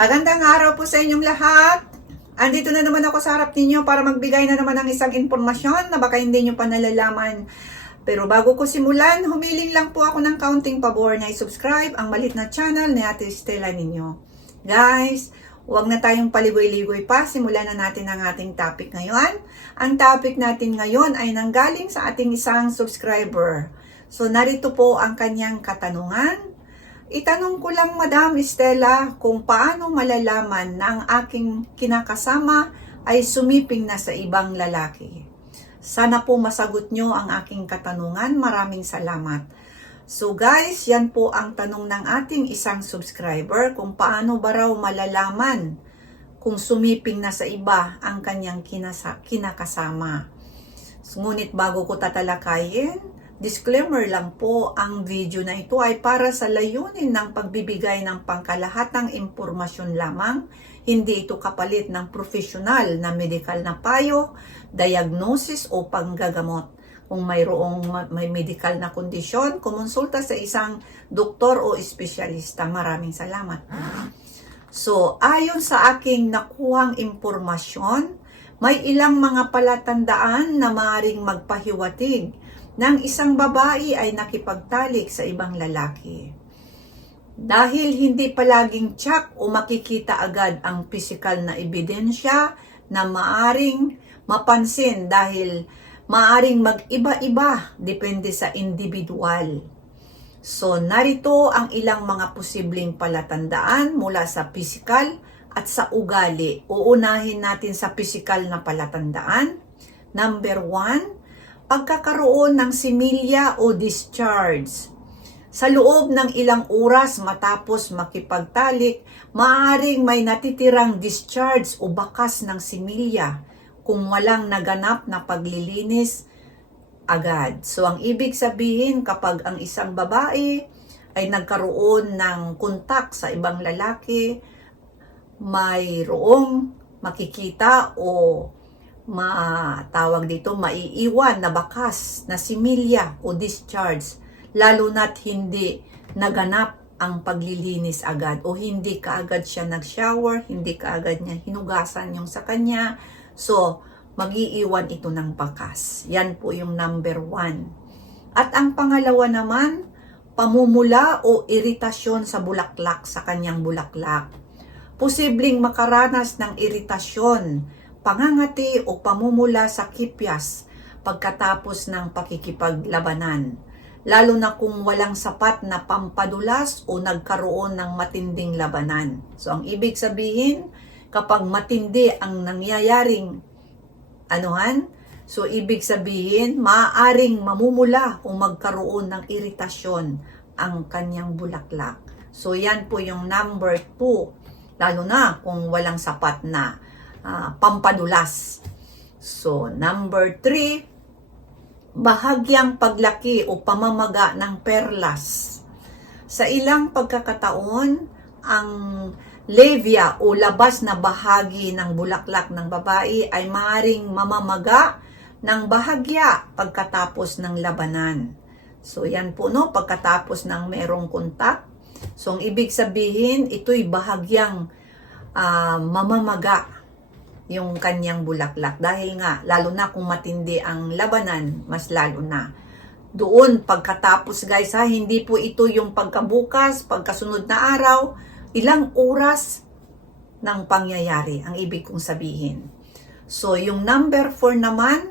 Magandang araw po sa inyong lahat. Andito na naman ako sa harap ninyo para magbigay na naman ng isang impormasyon na baka hindi nyo pa nalalaman. Pero bago ko simulan, humiling lang po ako ng counting pabor na i-subscribe ang malit na channel ni Ate Stella ninyo. Guys, huwag na tayong paligoy-ligoy pa. Simulan na natin ang ating topic ngayon. Ang topic natin ngayon ay nanggaling sa ating isang subscriber. So narito po ang kanyang katanungan. Itanong ko lang, Madam Estela, kung paano malalaman na ang aking kinakasama ay sumiping na sa ibang lalaki. Sana po masagot nyo ang aking katanungan. Maraming salamat. So guys, yan po ang tanong ng ating isang subscriber kung paano ba raw malalaman kung sumiping na sa iba ang kanyang kinasa- kinakasama. Ngunit bago ko tatalakayin, disclaimer lang po, ang video na ito ay para sa layunin ng pagbibigay ng pangkalahatang impormasyon lamang. Hindi ito kapalit ng profesional na medical na payo, diagnosis o panggagamot. Kung mayroong ma- may medical na kondisyon, kumonsulta sa isang doktor o espesyalista. Maraming salamat. So, ayon sa aking nakuhang impormasyon, may ilang mga palatandaan na maaaring magpahiwatig ng isang babae ay nakipagtalik sa ibang lalaki. Dahil hindi palaging tsak o makikita agad ang pisikal na ebidensya na maaring mapansin dahil maaring mag-iba-iba depende sa individual. So, narito ang ilang mga posibleng palatandaan mula sa pisikal at sa ugali. Uunahin natin sa pisikal na palatandaan. Number one, pagkakaroon ng similya o discharge. Sa loob ng ilang oras matapos makipagtalik, maaaring may natitirang discharge o bakas ng similya kung walang naganap na paglilinis agad. So, ang ibig sabihin kapag ang isang babae ay nagkaroon ng kontak sa ibang lalaki, mayroong makikita o matawag dito maiiwan na bakas na similya o discharge lalo na't hindi naganap ang paglilinis agad o hindi kaagad siya nag-shower, hindi kaagad niya hinugasan yung sa kanya. So, magiiwan ito ng bakas. Yan po yung number one. At ang pangalawa naman, pamumula o iritasyon sa bulaklak sa kanyang bulaklak. Posibleng makaranas ng iritasyon, pangangati o pamumula sa kipyas pagkatapos ng pakikipaglabanan lalo na kung walang sapat na pampadulas o nagkaroon ng matinding labanan. So, ang ibig sabihin, kapag matindi ang nangyayaring anuhan, so ibig sabihin, maaaring mamumula o magkaroon ng iritasyon ang kanyang bulaklak. So, yan po yung number 2, lalo na kung walang sapat na ah, pampadulas. So, number 3, bahagyang paglaki o pamamaga ng perlas. Sa ilang pagkakataon, ang levia o labas na bahagi ng bulaklak ng babae ay maaring mamamaga ng bahagya pagkatapos ng labanan. So yan po no, pagkatapos ng merong kontak. So ang ibig sabihin, ito'y bahagyang ah, mamamaga yung kanyang bulaklak. Dahil nga, lalo na kung matindi ang labanan, mas lalo na. Doon, pagkatapos guys ha, hindi po ito yung pagkabukas, pagkasunod na araw, ilang oras ng pangyayari, ang ibig kong sabihin. So, yung number 4 naman,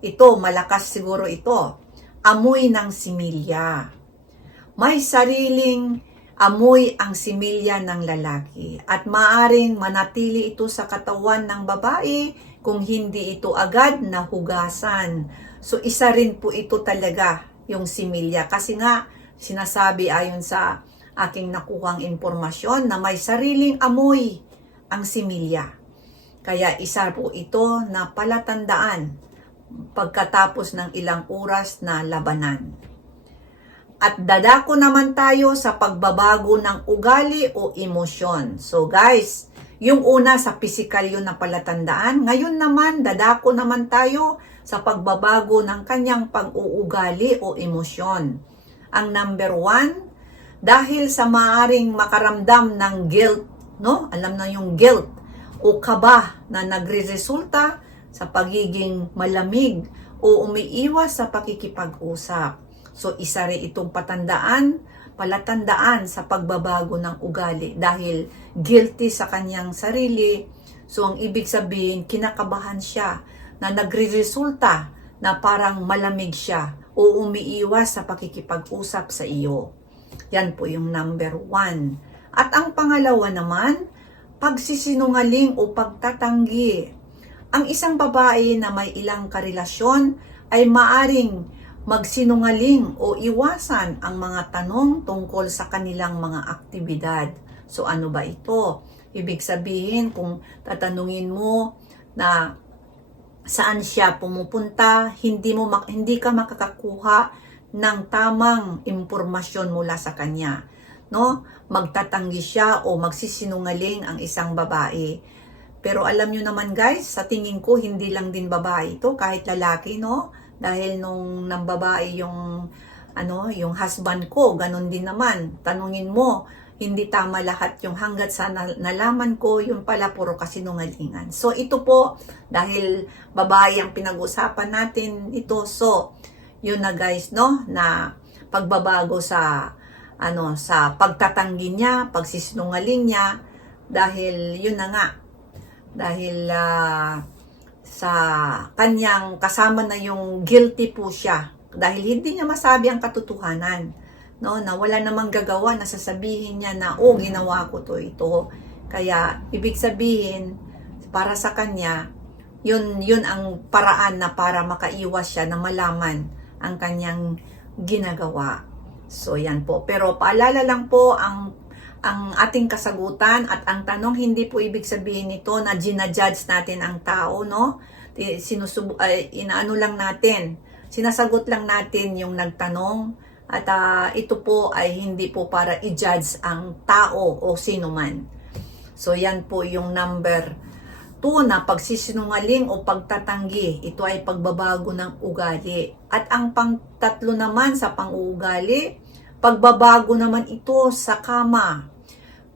ito, malakas siguro ito. Amoy ng similya. May sariling amoy ang similya ng lalaki at maaring manatili ito sa katawan ng babae kung hindi ito agad nahugasan. So isa rin po ito talaga yung similya kasi nga sinasabi ayon sa aking nakuhang impormasyon na may sariling amoy ang similya. Kaya isa po ito na palatandaan pagkatapos ng ilang oras na labanan. At dadako naman tayo sa pagbabago ng ugali o emosyon. So guys, yung una sa physical yun na palatandaan. Ngayon naman, dadako naman tayo sa pagbabago ng kanyang pag-uugali o emosyon. Ang number one, dahil sa maaring makaramdam ng guilt no? Alam na yung guilt o kaba na nagre-resulta sa pagiging malamig o umiiwas sa pakikipag-usap. So isa rin itong patandaan, palatandaan sa pagbabago ng ugali dahil guilty sa kanyang sarili. So ang ibig sabihin, kinakabahan siya na nagre-resulta na parang malamig siya o umiiwas sa pakikipag-usap sa iyo. Yan po yung number one. At ang pangalawa naman, pagsisinungaling o pagtatanggi. Ang isang babae na may ilang karelasyon ay maaring magsinungaling o iwasan ang mga tanong tungkol sa kanilang mga aktibidad. So ano ba ito? Ibig sabihin kung tatanungin mo na saan siya pumupunta, hindi mo hindi ka makakakuha ng tamang impormasyon mula sa kanya. No? Magtatanggi siya o magsisinungaling ang isang babae. Pero alam nyo naman guys, sa tingin ko hindi lang din babae ito, kahit lalaki, no? Dahil nung nang babae yung ano, yung husband ko, ganun din naman. Tanungin mo, hindi tama lahat yung hanggat sa na- nalaman ko, yun pala puro kasinungalingan. So ito po, dahil babae ang pinag-usapan natin ito, so yun na guys, no, na pagbabago sa ano sa pagtatanggi niya, pagsisinungaling niya dahil yun na nga dahil ah, sa kanyang kasama na yung guilty po siya. Dahil hindi niya masabi ang katotohanan no na wala namang gagawa na sasabihin niya na oh ginawa ko to ito. Kaya ibig sabihin para sa kanya yun yun ang paraan na para makaiwas siya na malaman ang kanyang ginagawa. So yan po. Pero paalala lang po ang ang ating kasagutan at ang tanong hindi po ibig sabihin nito na ginajudge natin ang tao no? Sinusub ay, inaano lang natin sinasagot lang natin yung nagtanong at ah, ito po ay hindi po para i-judge ang tao o sino man. So yan po yung number 2 na pagsisinungaling o pagtatanggi. Ito ay pagbabago ng ugali. At ang pangtatlo naman sa pang-uugali pagbabago naman ito sa kama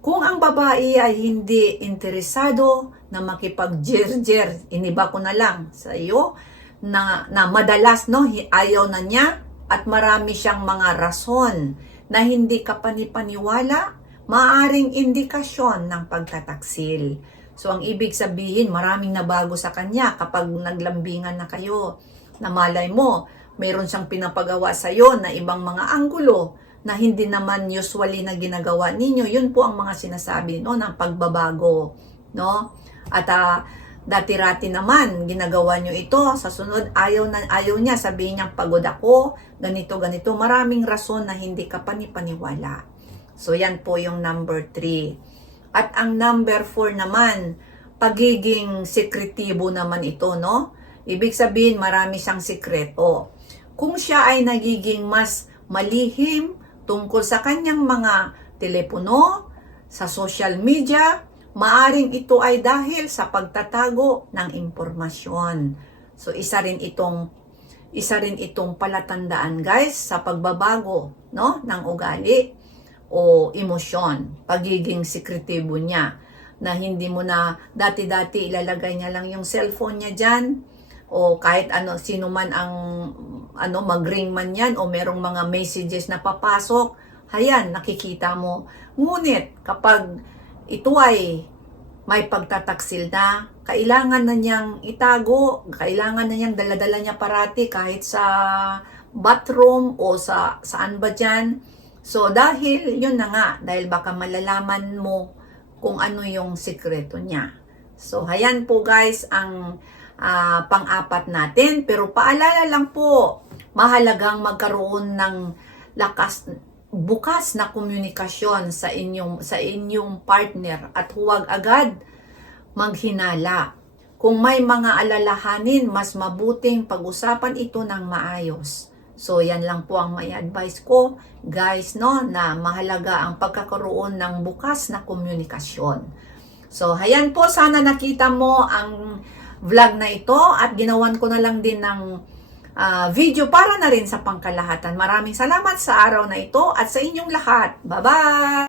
kung ang babae ay hindi interesado na makipag-jer-jer, iniba ko na lang sa iyo, na, na madalas no, ayaw na niya at marami siyang mga rason na hindi ka panipaniwala, maaring indikasyon ng pagtataksil. So ang ibig sabihin, maraming nabago sa kanya kapag naglambingan na kayo. Na malay mo, mayroon siyang pinapagawa sa iyo na ibang mga anggulo na hindi naman usually na ginagawa ninyo. Yun po ang mga sinasabi no ng pagbabago, no? At ah, dati-rati naman ginagawa nyo ito, sa sunod ayaw na ayaw niya sabihin niya pagod ako, ganito ganito, maraming rason na hindi ka panipaniwala. So yan po yung number 3. At ang number 4 naman, pagiging sekretibo naman ito, no? Ibig sabihin marami siyang sikreto. Kung siya ay nagiging mas malihim tungkol sa kanyang mga telepono, sa social media, maaring ito ay dahil sa pagtatago ng impormasyon. So isa rin itong isa rin itong palatandaan guys sa pagbabago no ng ugali o emosyon, pagiging sekretibo niya na hindi mo na dati-dati ilalagay niya lang yung cellphone niya diyan o kahit ano sino man ang ano mag-ring man yan o merong mga messages na papasok hayan nakikita mo. Ngunit kapag ito ay may pagtataksil na kailangan na niyang itago kailangan na niyang daladala niya parati kahit sa bathroom o sa saan ba dyan. So dahil yun na nga dahil baka malalaman mo kung ano yung sikreto niya. So hayan po guys ang ah, pang-apat natin. Pero paalala lang po, mahalagang magkaroon ng lakas bukas na komunikasyon sa inyong sa inyong partner at huwag agad maghinala. Kung may mga alalahanin, mas mabuting pag-usapan ito ng maayos. So yan lang po ang may advice ko, guys, no, na mahalaga ang pagkakaroon ng bukas na komunikasyon. So, hayan po, sana nakita mo ang vlog na ito at ginawan ko na lang din ng ah, video para na rin sa pangkalahatan. Maraming salamat sa araw na ito at sa inyong lahat. Bye-bye!